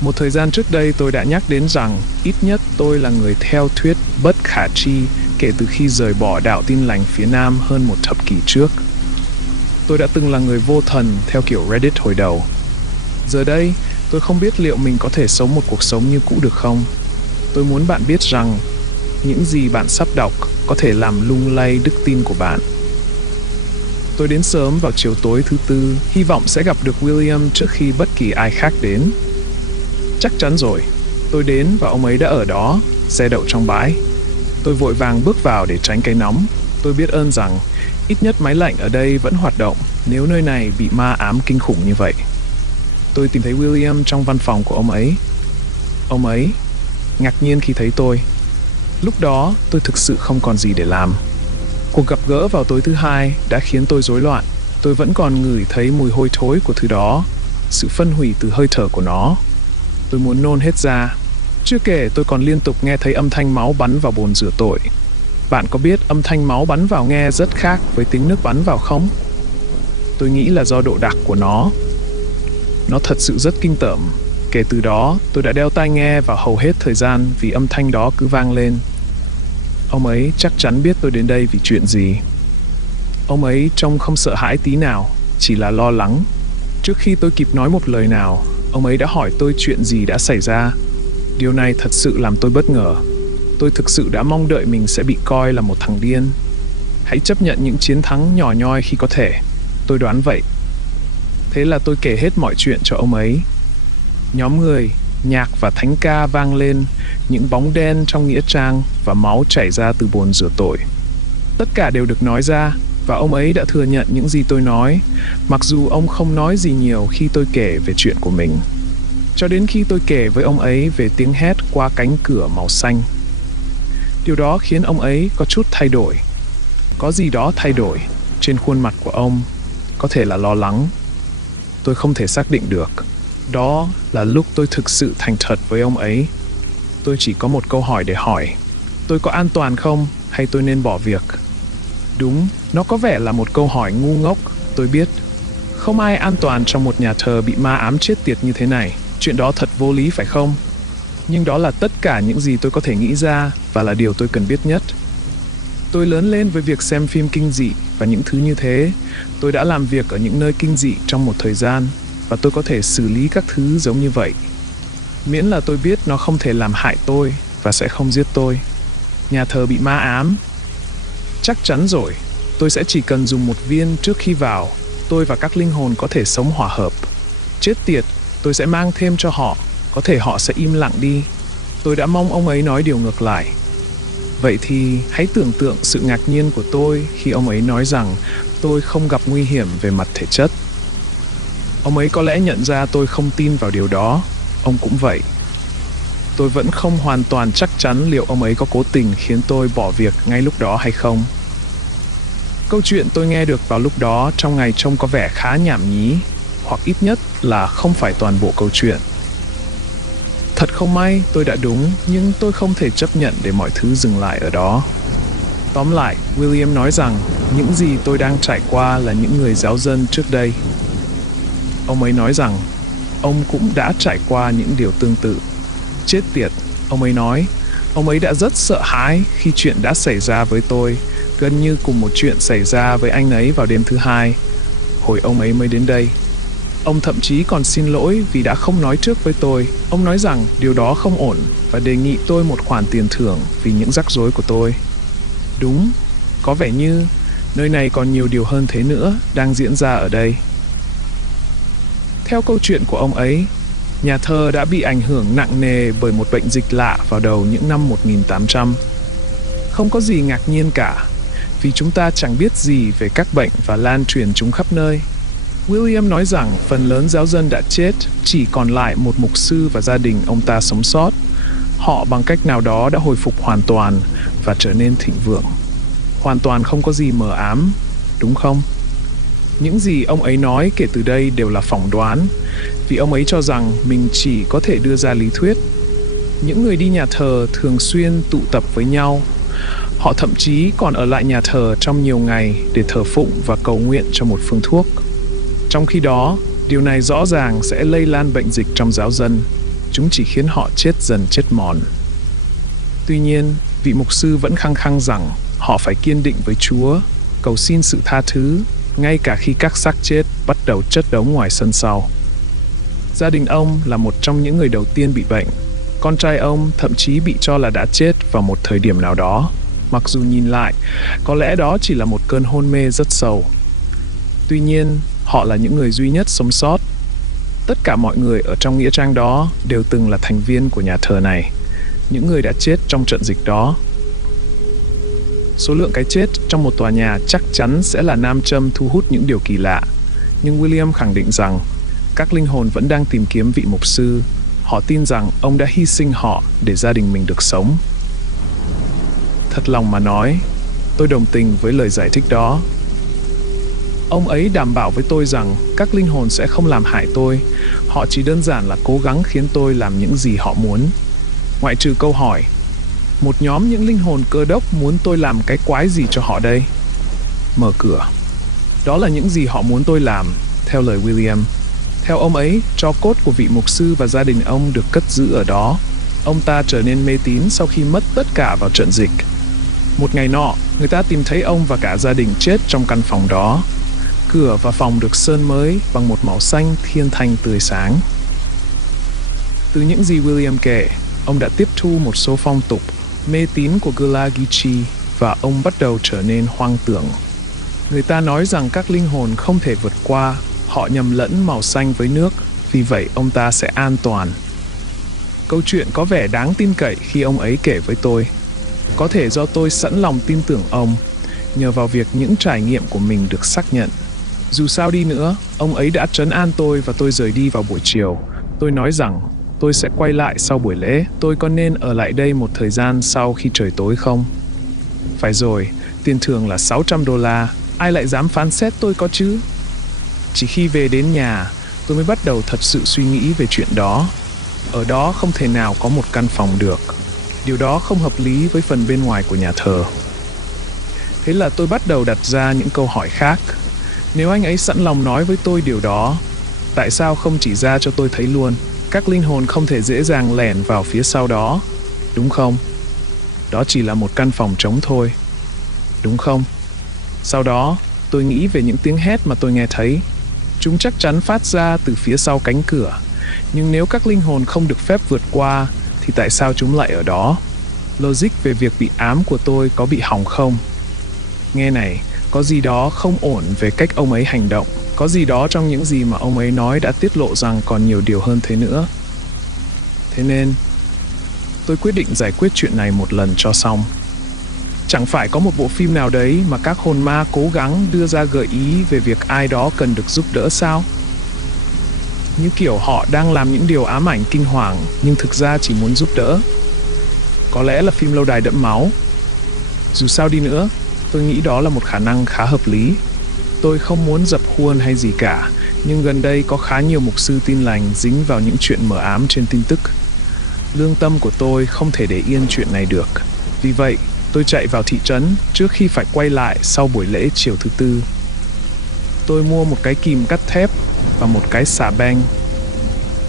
Một thời gian trước đây tôi đã nhắc đến rằng ít nhất tôi là người theo thuyết bất khả tri kể từ khi rời bỏ đạo Tin Lành phía Nam hơn một thập kỷ trước. Tôi đã từng là người vô thần theo kiểu Reddit hồi đầu. Giờ đây, tôi không biết liệu mình có thể sống một cuộc sống như cũ được không. Tôi muốn bạn biết rằng những gì bạn sắp đọc có thể làm lung lay đức tin của bạn. Tôi đến sớm vào chiều tối thứ tư, hy vọng sẽ gặp được William trước khi bất kỳ ai khác đến. Chắc chắn rồi. Tôi đến và ông ấy đã ở đó, xe đậu trong bãi. Tôi vội vàng bước vào để tránh cái nóng. Tôi biết ơn rằng ít nhất máy lạnh ở đây vẫn hoạt động nếu nơi này bị ma ám kinh khủng như vậy. Tôi tìm thấy William trong văn phòng của ông ấy. Ông ấy ngạc nhiên khi thấy tôi. Lúc đó tôi thực sự không còn gì để làm. Cuộc gặp gỡ vào tối thứ hai đã khiến tôi rối loạn. Tôi vẫn còn ngửi thấy mùi hôi thối của thứ đó, sự phân hủy từ hơi thở của nó. Tôi muốn nôn hết ra. Chưa kể tôi còn liên tục nghe thấy âm thanh máu bắn vào bồn rửa tội. Bạn có biết âm thanh máu bắn vào nghe rất khác với tiếng nước bắn vào không? Tôi nghĩ là do độ đặc của nó. Nó thật sự rất kinh tởm. Kể từ đó, tôi đã đeo tai nghe vào hầu hết thời gian vì âm thanh đó cứ vang lên. Ông ấy chắc chắn biết tôi đến đây vì chuyện gì. Ông ấy trông không sợ hãi tí nào, chỉ là lo lắng. Trước khi tôi kịp nói một lời nào, ông ấy đã hỏi tôi chuyện gì đã xảy ra. Điều này thật sự làm tôi bất ngờ. Tôi thực sự đã mong đợi mình sẽ bị coi là một thằng điên. Hãy chấp nhận những chiến thắng nhỏ nhoi khi có thể. Tôi đoán vậy. Thế là tôi kể hết mọi chuyện cho ông ấy. Nhóm người, nhạc và thánh ca vang lên, những bóng đen trong nghĩa trang và máu chảy ra từ bồn rửa tội. Tất cả đều được nói ra và ông ấy đã thừa nhận những gì tôi nói, mặc dù ông không nói gì nhiều khi tôi kể về chuyện của mình. Cho đến khi tôi kể với ông ấy về tiếng hét qua cánh cửa màu xanh. Điều đó khiến ông ấy có chút thay đổi. Có gì đó thay đổi trên khuôn mặt của ông, có thể là lo lắng. Tôi không thể xác định được. Đó là lúc tôi thực sự thành thật với ông ấy. Tôi chỉ có một câu hỏi để hỏi. Tôi có an toàn không hay tôi nên bỏ việc? Đúng, nó có vẻ là một câu hỏi ngu ngốc, tôi biết. Không ai an toàn trong một nhà thờ bị ma ám chết tiệt như thế này. Chuyện đó thật vô lý phải không? Nhưng đó là tất cả những gì tôi có thể nghĩ ra và là điều tôi cần biết nhất. Tôi lớn lên với việc xem phim kinh dị và những thứ như thế. Tôi đã làm việc ở những nơi kinh dị trong một thời gian và tôi có thể xử lý các thứ giống như vậy. Miễn là tôi biết nó không thể làm hại tôi và sẽ không giết tôi. Nhà thờ bị ma ám. Chắc chắn rồi, tôi sẽ chỉ cần dùng một viên trước khi vào. Tôi và các linh hồn có thể sống hòa hợp. Chết tiệt, tôi sẽ mang thêm cho họ. Có thể họ sẽ im lặng đi. Tôi đã mong ông ấy nói điều ngược lại. Vậy thì hãy tưởng tượng sự ngạc nhiên của tôi khi ông ấy nói rằng tôi không gặp nguy hiểm về mặt thể chất. Ông ấy có lẽ nhận ra tôi không tin vào điều đó. Ông cũng vậy. Tôi vẫn không hoàn toàn chắc chắn liệu ông ấy có cố tình khiến tôi bỏ việc ngay lúc đó hay không. Câu chuyện tôi nghe được vào lúc đó trong ngày trông có vẻ khá nhảm nhí, hoặc ít nhất là không phải toàn bộ câu chuyện. Thật không may tôi đã đúng, nhưng tôi không thể chấp nhận để mọi thứ dừng lại ở đó. Tóm lại, William nói rằng những gì tôi đang trải qua là những người giáo dân trước đây. Ông ấy nói rằng ông cũng đã trải qua những điều tương tự. Chết tiệt, ông ấy nói. Ông ấy đã rất sợ hãi khi chuyện đã xảy ra với tôi, gần như cùng một chuyện xảy ra với anh ấy vào đêm thứ hai, hồi ông ấy mới đến đây. Ông thậm chí còn xin lỗi vì đã không nói trước với tôi. Ông nói rằng điều đó không ổn và đề nghị tôi một khoản tiền thưởng vì những rắc rối của tôi. Đúng, có vẻ như nơi này còn nhiều điều hơn thế nữa đang diễn ra ở đây. Theo câu chuyện của ông ấy, nhà thờ đã bị ảnh hưởng nặng nề bởi một bệnh dịch lạ vào đầu những năm 1800. Không có gì ngạc nhiên cả, vì chúng ta chẳng biết gì về các bệnh và lan truyền chúng khắp nơi. William nói rằng phần lớn giáo dân đã chết, chỉ còn lại một mục sư và gia đình ông ta sống sót. Họ bằng cách nào đó đã hồi phục hoàn toàn và trở nên thịnh vượng. Hoàn toàn không có gì mờ ám, đúng không? Những gì ông ấy nói kể từ đây đều là phỏng đoán, vì ông ấy cho rằng mình chỉ có thể đưa ra lý thuyết. Những người đi nhà thờ thường xuyên tụ tập với nhau. Họ thậm chí còn ở lại nhà thờ trong nhiều ngày để thờ phụng và cầu nguyện cho một phương thuốc. Trong khi đó, điều này rõ ràng sẽ lây lan bệnh dịch trong giáo dân. Chúng chỉ khiến họ chết dần chết mòn. Tuy nhiên, vị mục sư vẫn khăng khăng rằng họ phải kiên định với Chúa, cầu xin sự tha thứ, ngay cả khi các xác chết bắt đầu chất đống ngoài sân sau. Gia đình ông là một trong những người đầu tiên bị bệnh. Con trai ông thậm chí bị cho là đã chết vào một thời điểm nào đó. Mặc dù nhìn lại, có lẽ đó chỉ là một cơn hôn mê rất sâu. Tuy nhiên, họ là những người duy nhất sống sót. Tất cả mọi người ở trong nghĩa trang đó đều từng là thành viên của nhà thờ này, những người đã chết trong trận dịch đó. Số lượng cái chết trong một tòa nhà chắc chắn sẽ là nam châm thu hút những điều kỳ lạ, nhưng William khẳng định rằng các linh hồn vẫn đang tìm kiếm vị mục sư. Họ tin rằng ông đã hy sinh họ để gia đình mình được sống. Thật lòng mà nói, tôi đồng tình với lời giải thích đó. Ông ấy đảm bảo với tôi rằng các linh hồn sẽ không làm hại tôi. Họ chỉ đơn giản là cố gắng khiến tôi làm những gì họ muốn. Ngoại trừ câu hỏi, một nhóm những linh hồn cơ đốc muốn tôi làm cái quái gì cho họ đây? Mở cửa. Đó là những gì họ muốn tôi làm, theo lời William. Theo ông ấy, tro cốt của vị mục sư và gia đình ông được cất giữ ở đó. Ông ta trở nên mê tín sau khi mất tất cả vào trận dịch. Một ngày nọ, người ta tìm thấy ông và cả gia đình chết trong căn phòng đó. Cửa và phòng được sơn mới bằng một màu xanh thiên thanh tươi sáng. Từ những gì William kể, ông đã tiếp thu một số phong tục, mê tín của Gulagichi và ông bắt đầu trở nên hoang tưởng. Người ta nói rằng các linh hồn không thể vượt qua, họ nhầm lẫn màu xanh với nước, vì vậy ông ta sẽ an toàn. Câu chuyện có vẻ đáng tin cậy khi ông ấy kể với tôi. Có thể do tôi sẵn lòng tin tưởng ông, nhờ vào việc những trải nghiệm của mình được xác nhận. Dù sao đi nữa, ông ấy đã trấn an tôi và tôi rời đi vào buổi chiều. Tôi nói rằng tôi sẽ quay lại sau buổi lễ. Tôi có nên ở lại đây một thời gian sau khi trời tối không? Phải rồi, tiền thưởng là $600. Ai lại dám phán xét tôi có chứ? Chỉ khi về đến nhà, tôi mới bắt đầu thật sự suy nghĩ về chuyện đó. Ở đó không thể nào có một căn phòng được. Điều đó không hợp lý với phần bên ngoài của nhà thờ. Thế là tôi bắt đầu đặt ra những câu hỏi khác. Nếu anh ấy sẵn lòng nói với tôi điều đó, tại sao không chỉ ra cho tôi thấy luôn? Các linh hồn không thể dễ dàng lẻn vào phía sau đó, đúng không? Đó chỉ là một căn phòng trống thôi, đúng không? Sau đó, tôi nghĩ về những tiếng hét mà tôi nghe thấy. Chúng chắc chắn phát ra từ phía sau cánh cửa. Nhưng nếu các linh hồn không được phép vượt qua, thì tại sao chúng lại ở đó? Logic về việc bị ám của tôi có bị hỏng không? Nghe này, có gì đó không ổn về cách ông ấy hành động. Có gì đó trong những gì mà ông ấy nói đã tiết lộ rằng còn nhiều điều hơn thế nữa. Thế nên, tôi quyết định giải quyết chuyện này một lần cho xong. Chẳng phải có một bộ phim nào đấy mà các hồn ma cố gắng đưa ra gợi ý về việc ai đó cần được giúp đỡ sao? Như kiểu họ đang làm những điều ám ảnh kinh hoàng nhưng thực ra chỉ muốn giúp đỡ. Có lẽ là phim lâu đài đẫm máu. Dù sao đi nữa, tôi nghĩ đó là một khả năng khá hợp lý. Tôi không muốn dập khuôn hay gì cả, nhưng gần đây có khá nhiều mục sư tin lành dính vào những chuyện mờ ám trên tin tức. Lương tâm của tôi không thể để yên chuyện này được. Vì vậy, tôi chạy vào thị trấn trước khi phải quay lại sau buổi lễ chiều thứ Tư. Tôi mua một cái kìm cắt thép và một cái xà beng.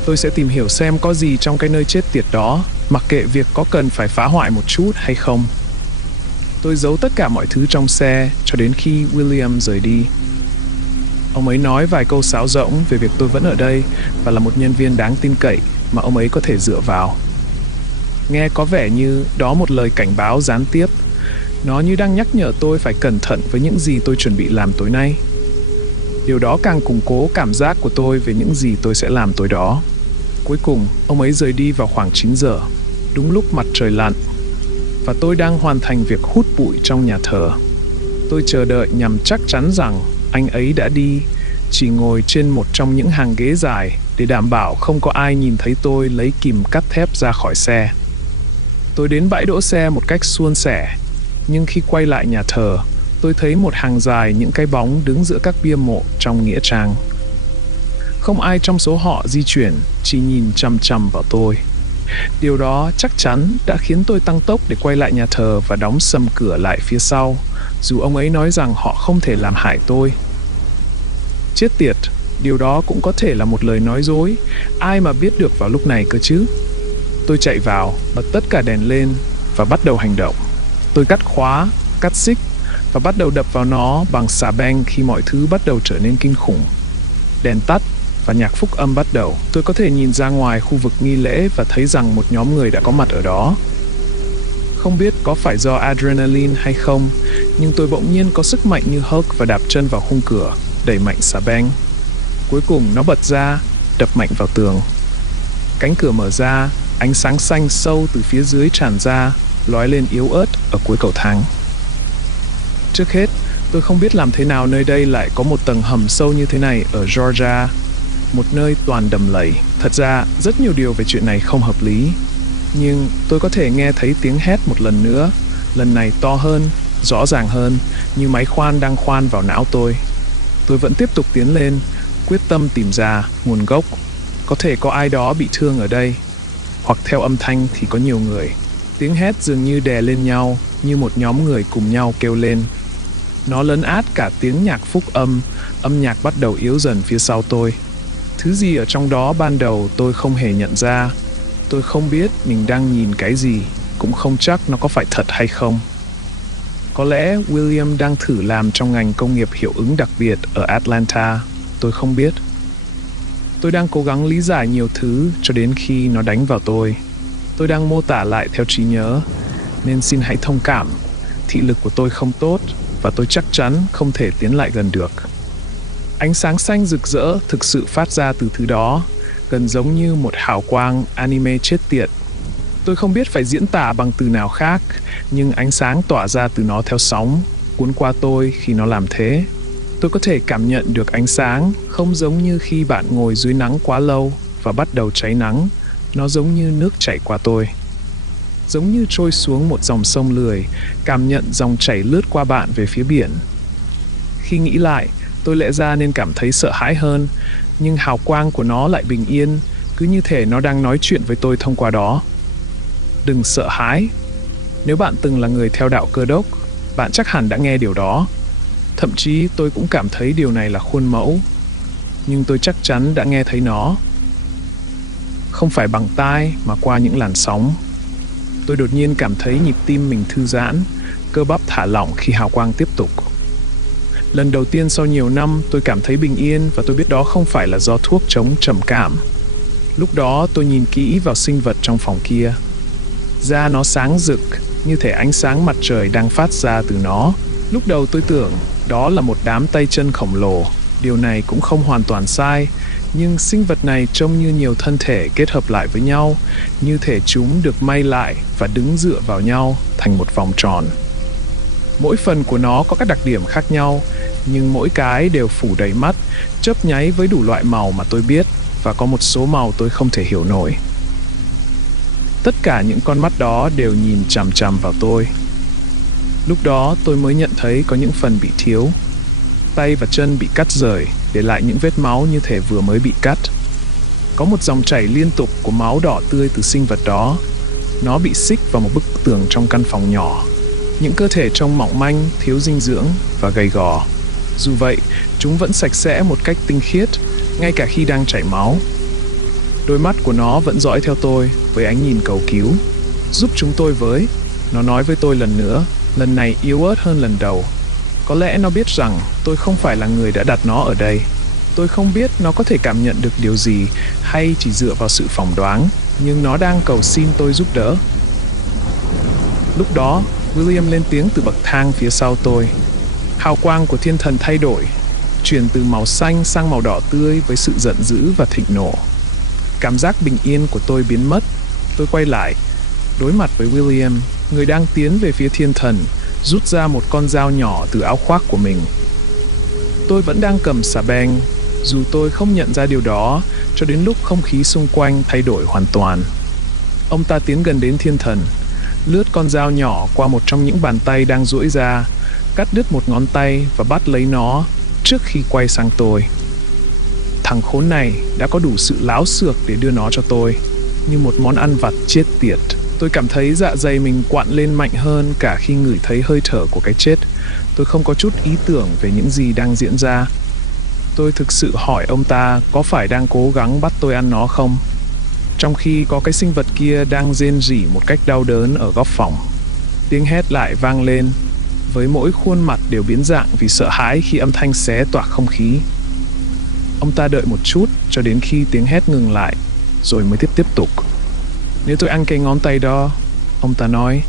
Tôi sẽ tìm hiểu xem có gì trong cái nơi chết tiệt đó, mặc kệ việc có cần phải phá hoại một chút hay không. Tôi giấu tất cả mọi thứ trong xe cho đến khi William rời đi. Ông ấy nói vài câu sáo rỗng về việc tôi vẫn ở đây và là một nhân viên đáng tin cậy mà ông ấy có thể dựa vào. Nghe có vẻ như đó một lời cảnh báo gián tiếp. Nó như đang nhắc nhở tôi phải cẩn thận với những gì tôi chuẩn bị làm tối nay. Điều đó càng củng cố cảm giác của tôi về những gì tôi sẽ làm tối đó. Cuối cùng, ông ấy rời đi vào khoảng 9 giờ, đúng lúc mặt trời lặn, và tôi đang hoàn thành việc hút bụi trong nhà thờ. Tôi chờ đợi nhằm chắc chắn rằng anh ấy đã đi, chỉ ngồi trên một trong những hàng ghế dài để đảm bảo không có ai nhìn thấy tôi lấy kìm cắt thép ra khỏi xe. Tôi đến bãi đỗ xe một cách suôn sẻ, nhưng khi quay lại nhà thờ, tôi thấy một hàng dài những cái bóng đứng giữa các bia mộ trong nghĩa trang. Không ai trong số họ di chuyển, chỉ nhìn chằm chằm vào tôi. Điều đó chắc chắn đã khiến tôi tăng tốc để quay lại nhà thờ và đóng sầm cửa lại phía sau, dù ông ấy nói rằng họ không thể làm hại tôi. Chết tiệt, điều đó cũng có thể là một lời nói dối, ai mà biết được vào lúc này cơ chứ. Tôi chạy vào, bật tất cả đèn lên và bắt đầu hành động. Tôi cắt khóa, cắt xích và bắt đầu đập vào nó bằng xà beng khi mọi thứ bắt đầu trở nên kinh khủng. Đèn tắt và nhạc phúc âm bắt đầu. Tôi có thể nhìn ra ngoài khu vực nghi lễ và thấy rằng một nhóm người đã có mặt ở đó. Không biết có phải do adrenaline hay không, nhưng tôi bỗng nhiên có sức mạnh như Hulk và đạp chân vào khung cửa, đẩy mạnh xà beng. Cuối cùng nó bật ra đập mạnh vào tường. Cánh cửa mở ra, ánh sáng xanh sâu từ phía dưới tràn ra, lóe lên yếu ớt ở cuối cầu thang. Trước hết, tôi không biết làm thế nào nơi đây lại có một tầng hầm sâu như thế này ở Georgia, một nơi toàn đầm lầy. Thật ra, rất nhiều điều về chuyện này không hợp lý. Nhưng tôi có thể nghe thấy tiếng hét một lần nữa, lần này to hơn, rõ ràng hơn, như máy khoan đang khoan vào não tôi. Tôi vẫn tiếp tục tiến lên, quyết tâm tìm ra nguồn gốc. Có thể có ai đó bị thương ở đây, hoặc theo âm thanh thì có nhiều người. Tiếng hét dường như đè lên nhau, như một nhóm người cùng nhau kêu lên. Nó lấn át cả tiếng nhạc phúc âm nhạc bắt đầu yếu dần phía sau tôi. Thứ gì ở trong đó ban đầu tôi không hề nhận ra. Tôi không biết mình đang nhìn cái gì, cũng không chắc nó có phải thật hay không. Có lẽ William đang thử làm trong ngành công nghiệp hiệu ứng đặc biệt ở Atlanta, tôi không biết. Tôi đang cố gắng lý giải nhiều thứ cho đến khi nó đánh vào tôi. Tôi đang mô tả lại theo trí nhớ, nên xin hãy thông cảm. Thị lực của tôi không tốt và tôi chắc chắn không thể tiến lại gần được. Ánh sáng xanh rực rỡ thực sự phát ra từ thứ đó, gần giống như một hào quang anime chết tiệt. Tôi không biết phải diễn tả bằng từ nào khác, nhưng ánh sáng tỏa ra từ nó theo sóng, cuốn qua tôi khi nó làm thế. Tôi có thể cảm nhận được ánh sáng, không giống như khi bạn ngồi dưới nắng quá lâu và bắt đầu cháy nắng. Nó giống như nước chảy qua tôi. Giống như trôi xuống một dòng sông lười, cảm nhận dòng chảy lướt qua bạn về phía biển. Khi nghĩ lại, tôi lẽ ra nên cảm thấy sợ hãi hơn, nhưng hào quang của nó lại bình yên, cứ như thể nó đang nói chuyện với tôi thông qua đó. Đừng sợ hãi. Nếu bạn từng là người theo đạo Cơ đốc, bạn chắc hẳn đã nghe điều đó. Thậm chí tôi cũng cảm thấy điều này là khuôn mẫu. Nhưng tôi chắc chắn đã nghe thấy nó. Không phải bằng tai mà qua những làn sóng. Tôi đột nhiên cảm thấy nhịp tim mình thư giãn, cơ bắp thả lỏng khi hào quang tiếp tục. Lần đầu tiên sau nhiều năm tôi cảm thấy bình yên và tôi biết đó không phải là do thuốc chống trầm cảm. Lúc đó tôi nhìn kỹ vào sinh vật trong phòng kia. Da nó sáng rực, như thể ánh sáng mặt trời đang phát ra từ nó. Lúc đầu tôi tưởng đó là một đám tay chân khổng lồ. Điều này cũng không hoàn toàn sai, nhưng sinh vật này trông như nhiều thân thể kết hợp lại với nhau, như thể chúng được may lại và đứng dựa vào nhau thành một vòng tròn. Mỗi phần của nó có các đặc điểm khác nhau, nhưng mỗi cái đều phủ đầy mắt, chớp nháy với đủ loại màu mà tôi biết, và có một số màu tôi không thể hiểu nổi. Tất cả những con mắt đó đều nhìn chằm chằm vào tôi. Lúc đó tôi mới nhận thấy có những phần bị thiếu. Tay và chân bị cắt rời, để lại những vết máu như thể vừa mới bị cắt. Có một dòng chảy liên tục của máu đỏ tươi từ sinh vật đó. Nó bị xích vào một bức tường trong căn phòng nhỏ. Những cơ thể trông mỏng manh, thiếu dinh dưỡng và gầy gò. Dù vậy, chúng vẫn sạch sẽ một cách tinh khiết, ngay cả khi đang chảy máu. Đôi mắt của nó vẫn dõi theo tôi với ánh nhìn cầu cứu. Giúp chúng tôi với, nó nói với tôi lần nữa, lần này yếu ớt hơn lần đầu. Có lẽ nó biết rằng tôi không phải là người đã đặt nó ở đây. Tôi không biết nó có thể cảm nhận được điều gì hay chỉ dựa vào sự phỏng đoán, nhưng nó đang cầu xin tôi giúp đỡ. Lúc đó, William lên tiếng từ bậc thang phía sau tôi. Hào quang của thiên thần thay đổi, chuyển từ màu xanh sang màu đỏ tươi với sự giận dữ và thịnh nộ. Cảm giác bình yên của tôi biến mất. Tôi quay lại, đối mặt với William, người đang tiến về phía thiên thần, rút ra một con dao nhỏ từ áo khoác của mình. Tôi vẫn đang cầm xà beng, dù tôi không nhận ra điều đó cho đến lúc không khí xung quanh thay đổi hoàn toàn. Ông ta tiến gần đến thiên thần, lướt con dao nhỏ qua một trong những bàn tay đang duỗi ra, cắt đứt một ngón tay và bắt lấy nó trước khi quay sang tôi. Thằng khốn này đã có đủ sự láo xược để đưa nó cho tôi, như một món ăn vặt chết tiệt. Tôi cảm thấy dạ dày mình quặn lên mạnh hơn cả khi ngửi thấy hơi thở của cái chết. Tôi không có chút ý tưởng về những gì đang diễn ra. Tôi thực sự hỏi ông ta có phải đang cố gắng bắt tôi ăn nó không, trong khi có cái sinh vật kia đang rên rỉ một cách đau đớn ở góc phòng. Tiếng hét lại vang lên, với mỗi khuôn mặt đều biến dạng vì sợ hãi khi âm thanh xé toạc không khí. Ông ta đợi một chút cho đến khi tiếng hét ngừng lại, rồi mới tiếp tục. Nếu tôi ăn cái ngón tay đó, ông ta nói,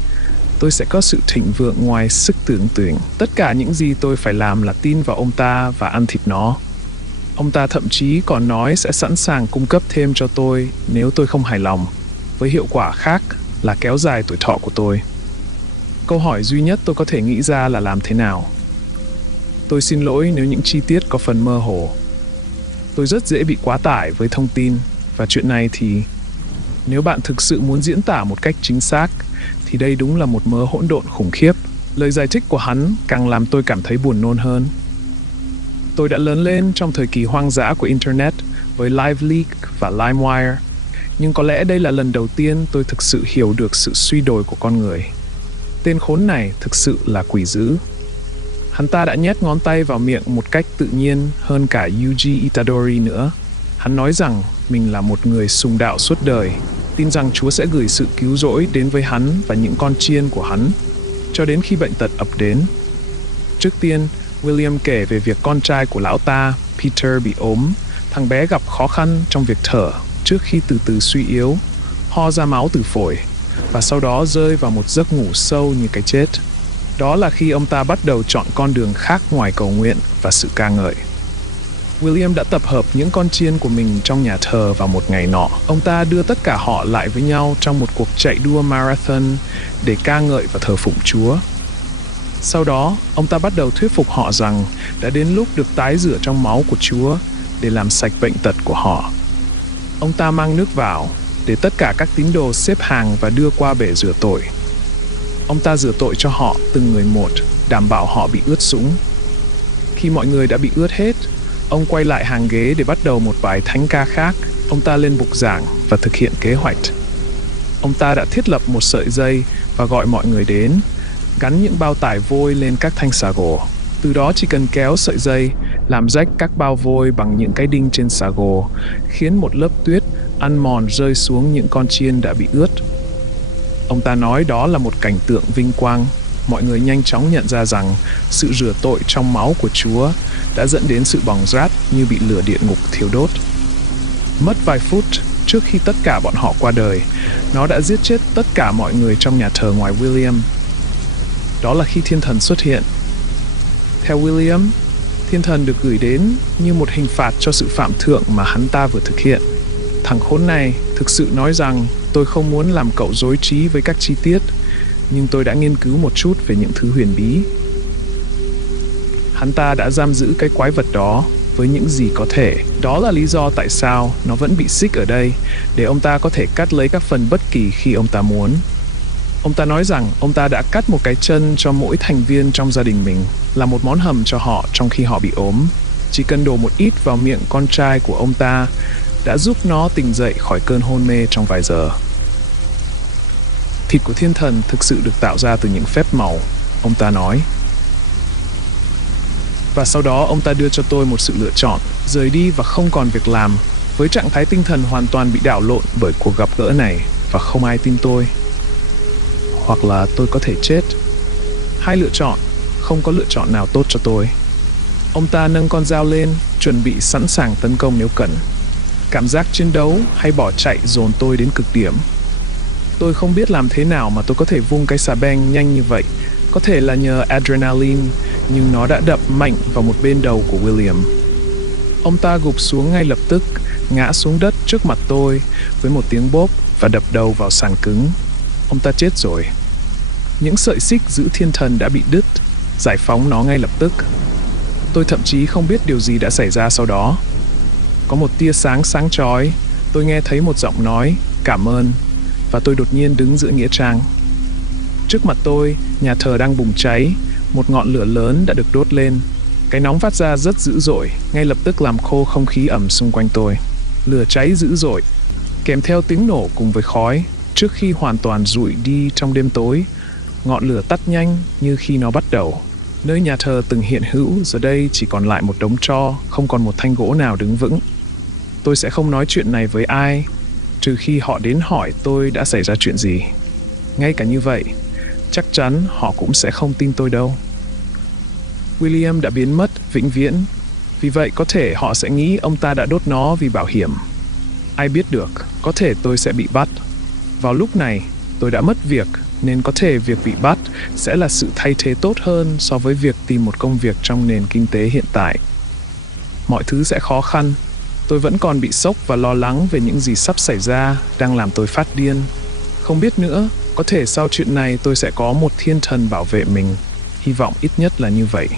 tôi sẽ có sự thịnh vượng ngoài sức tưởng tượng. Tất cả những gì tôi phải làm là tin vào ông ta và ăn thịt nó. Ông ta thậm chí còn nói sẽ sẵn sàng cung cấp thêm cho tôi nếu tôi không hài lòng, với hiệu quả khác là kéo dài tuổi thọ của tôi. Câu hỏi duy nhất tôi có thể nghĩ ra là làm thế nào. Tôi xin lỗi nếu những chi tiết có phần mơ hồ. Tôi rất dễ bị quá tải với thông tin, và chuyện này thì nếu bạn thực sự muốn diễn tả một cách chính xác thì đây đúng là một mớ hỗn độn khủng khiếp. Lời giải thích của hắn càng làm tôi cảm thấy buồn nôn hơn. Tôi đã lớn lên trong thời kỳ hoang dã của Internet với LiveLeak và LimeWire, nhưng có lẽ đây là lần đầu tiên tôi thực sự hiểu được sự suy đồi của con người. Tên khốn này thực sự là quỷ dữ. Hắn ta đã nhét ngón tay vào miệng một cách tự nhiên hơn cả Yuji Itadori nữa. Hắn nói rằng mình là một người sùng đạo suốt đời, tin rằng Chúa sẽ gửi sự cứu rỗi đến với hắn và những con chiên của hắn, cho đến khi bệnh tật ập đến. Trước tiên, William kể về việc con trai của lão ta, Peter, bị ốm. Thằng bé gặp khó khăn trong việc thở trước khi từ từ suy yếu, ho ra máu từ phổi, và sau đó rơi vào một giấc ngủ sâu như cái chết. Đó là khi ông ta bắt đầu chọn con đường khác ngoài cầu nguyện và sự ca ngợi. William đã tập hợp những con chiên của mình trong nhà thờ vào một ngày nọ. Ông ta đưa tất cả họ lại với nhau trong một cuộc chạy đua marathon để ca ngợi và thờ phụng Chúa. Sau đó, ông ta bắt đầu thuyết phục họ rằng đã đến lúc được tái rửa trong máu của Chúa để làm sạch bệnh tật của họ. Ông ta mang nước vào để tất cả các tín đồ xếp hàng và đưa qua bể rửa tội. Ông ta rửa tội cho họ từng người một, đảm bảo họ bị ướt sũng. Khi mọi người đã bị ướt hết, ông quay lại hàng ghế để bắt đầu một bài thánh ca khác. Ông ta lên bục giảng và thực hiện kế hoạch. Ông ta đã thiết lập một sợi dây và gọi mọi người đến, gắn những bao tải vôi lên các thanh xà gồ. Từ đó chỉ cần kéo sợi dây, làm rách các bao vôi bằng những cái đinh trên xà gồ, khiến một lớp tuyết ăn mòn rơi xuống những con chiên đã bị ướt. Ông ta nói đó là một cảnh tượng vinh quang. Mọi người nhanh chóng nhận ra rằng sự rửa tội trong máu của Chúa đã dẫn đến sự bỏng rát như bị lửa địa ngục thiêu đốt. Mất vài phút trước khi tất cả bọn họ qua đời, nó đã giết chết tất cả mọi người trong nhà thờ ngoài William. Đó là khi thiên thần xuất hiện. Theo William, thiên thần được gửi đến như một hình phạt cho sự phạm thượng mà hắn ta vừa thực hiện. Thằng khốn này thực sự nói rằng tôi không muốn làm cậu rối trí với các chi tiết, nhưng tôi đã nghiên cứu một chút về những thứ huyền bí. Hắn ta đã giam giữ cái quái vật đó với những gì có thể. Đó là lý do tại sao nó vẫn bị xích ở đây, để ông ta có thể cắt lấy các phần bất kỳ khi ông ta muốn. Ông ta nói rằng ông ta đã cắt một cái chân cho mỗi thành viên trong gia đình mình, là một món hầm cho họ trong khi họ bị ốm. Chỉ cần đổ một ít vào miệng con trai của ông ta đã giúp nó tỉnh dậy khỏi cơn hôn mê trong vài giờ. Thịt của thiên thần thực sự được tạo ra từ những phép màu, ông ta nói. Và sau đó ông ta đưa cho tôi một sự lựa chọn, rời đi và không còn việc làm, với trạng thái tinh thần hoàn toàn bị đảo lộn bởi cuộc gặp gỡ này, và không ai tin tôi. Hoặc là tôi có thể chết. Hai lựa chọn, không có lựa chọn nào tốt cho tôi. Ông ta nâng con dao lên, chuẩn bị sẵn sàng tấn công nếu cần. Cảm giác chiến đấu hay bỏ chạy dồn tôi đến cực điểm. Tôi không biết làm thế nào mà tôi có thể vung cái xà beng nhanh như vậy. Có thể là nhờ adrenaline, nhưng nó đã đập mạnh vào một bên đầu của William. Ông ta gục xuống ngay lập tức, ngã xuống đất trước mặt tôi với một tiếng bốp và đập đầu vào sàn cứng. Ông ta chết rồi. Những sợi xích giữ thiên thần đã bị đứt, giải phóng nó ngay lập tức. Tôi thậm chí không biết điều gì đã xảy ra sau đó. Có một tia sáng sáng chói, tôi nghe thấy một giọng nói, cảm ơn, và tôi đột nhiên đứng giữa nghĩa trang. Trước mặt tôi, nhà thờ đang bùng cháy, một ngọn lửa lớn đã được đốt lên. Cái nóng phát ra rất dữ dội, ngay lập tức làm khô không khí ẩm xung quanh tôi. Lửa cháy dữ dội, kèm theo tiếng nổ cùng với khói. Trước khi hoàn toàn rụi đi trong đêm tối, ngọn lửa tắt nhanh như khi nó bắt đầu. Nơi nhà thờ từng hiện hữu giờ đây chỉ còn lại một đống tro, không còn một thanh gỗ nào đứng vững. Tôi sẽ không nói chuyện này với ai, trừ khi họ đến hỏi tôi đã xảy ra chuyện gì. Ngay cả như vậy, chắc chắn họ cũng sẽ không tin tôi đâu. William đã biến mất vĩnh viễn, vì vậy có thể họ sẽ nghĩ ông ta đã đốt nó vì bảo hiểm. Ai biết được, có thể tôi sẽ bị bắt. Vào lúc này, tôi đã mất việc, nên có thể việc bị bắt sẽ là sự thay thế tốt hơn so với việc tìm một công việc trong nền kinh tế hiện tại. mọi thứ sẽ khó khăn. Tôi vẫn còn bị sốc và lo lắng về những gì sắp xảy ra, đang làm tôi phát điên. Không biết nữa, có thể sau chuyện này tôi sẽ có một thiên thần bảo vệ mình. Hy vọng ít nhất là như vậy.